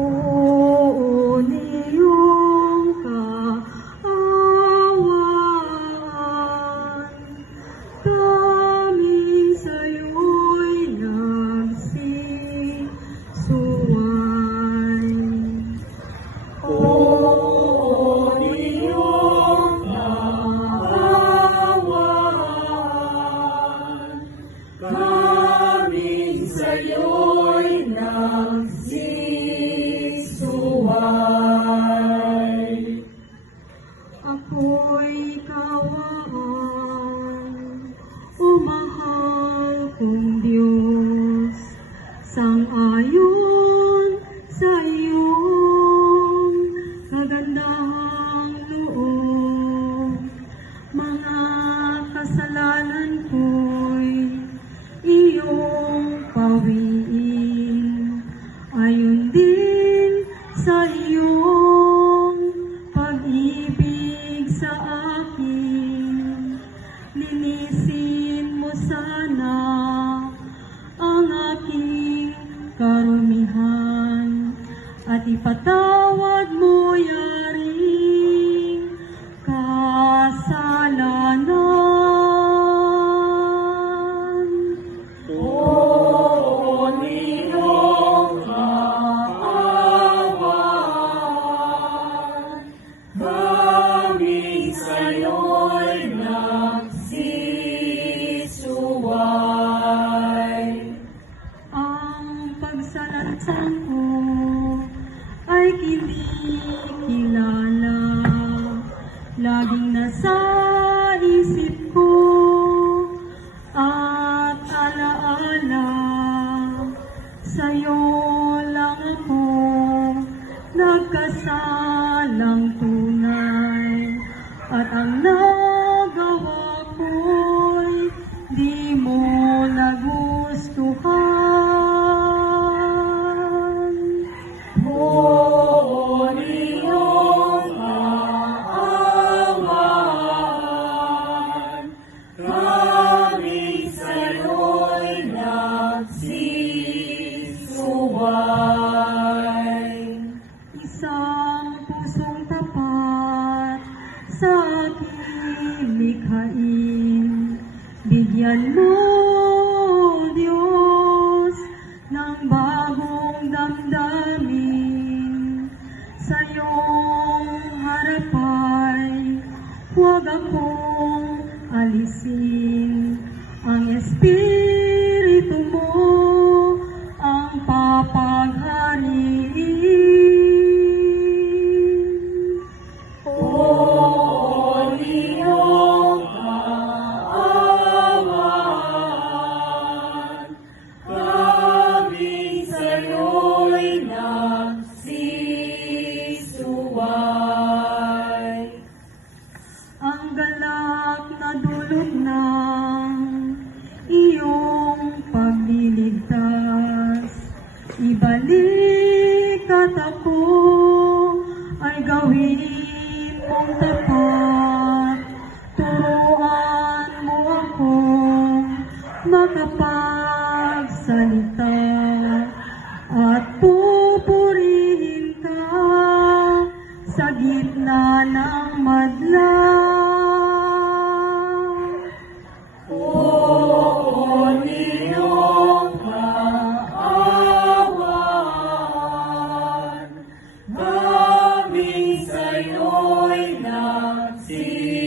Poon iyong kaawaan, kami sa'yo'y nagsisuway. Poon iyong kaawaan, kami sa'yo'y nagsisuway. Ako'y kawaan, o mahal kong Diyos, sang-ayon sa iyong kagandahang loob. Mga kasalanan ko'y iyong pawiin, ayon din sa iyong pag-ibig sa akin. Linisin mo sana ang aking karumihan, at ipatawad mo yaring kasalanan. Poon iyong kaawaan, kami sa'yo'y nagsisuway. Ang pagsalansang ko ay kinikilala, laging nasa isip ko at alaala. Sa'yo lang ako nagkasalang tunay, at ang nagawa ko'y di mo nagustuhan. Poon iyong kaawaan, kami sa'yo'y nagsisuway. Isang pusong tapat sa aking likhain, bigyan mo, Diyos, ng bagong damdamin. Sa iyong harapay, huwag akong alisin. Ang Espiritu mo ang papaghariin. Poon iyong kaawaan, kami sa'yo'y nagsisuway. Ang galak na dulot ng iyong pagliligtas, ibalik at ako ay gawin mong tapat. Turuan mo akong makapagsalita at pupurihin ka sa gitna ng madla. Poon iyong kaawaan, kami sa'yo'y nagsisuway.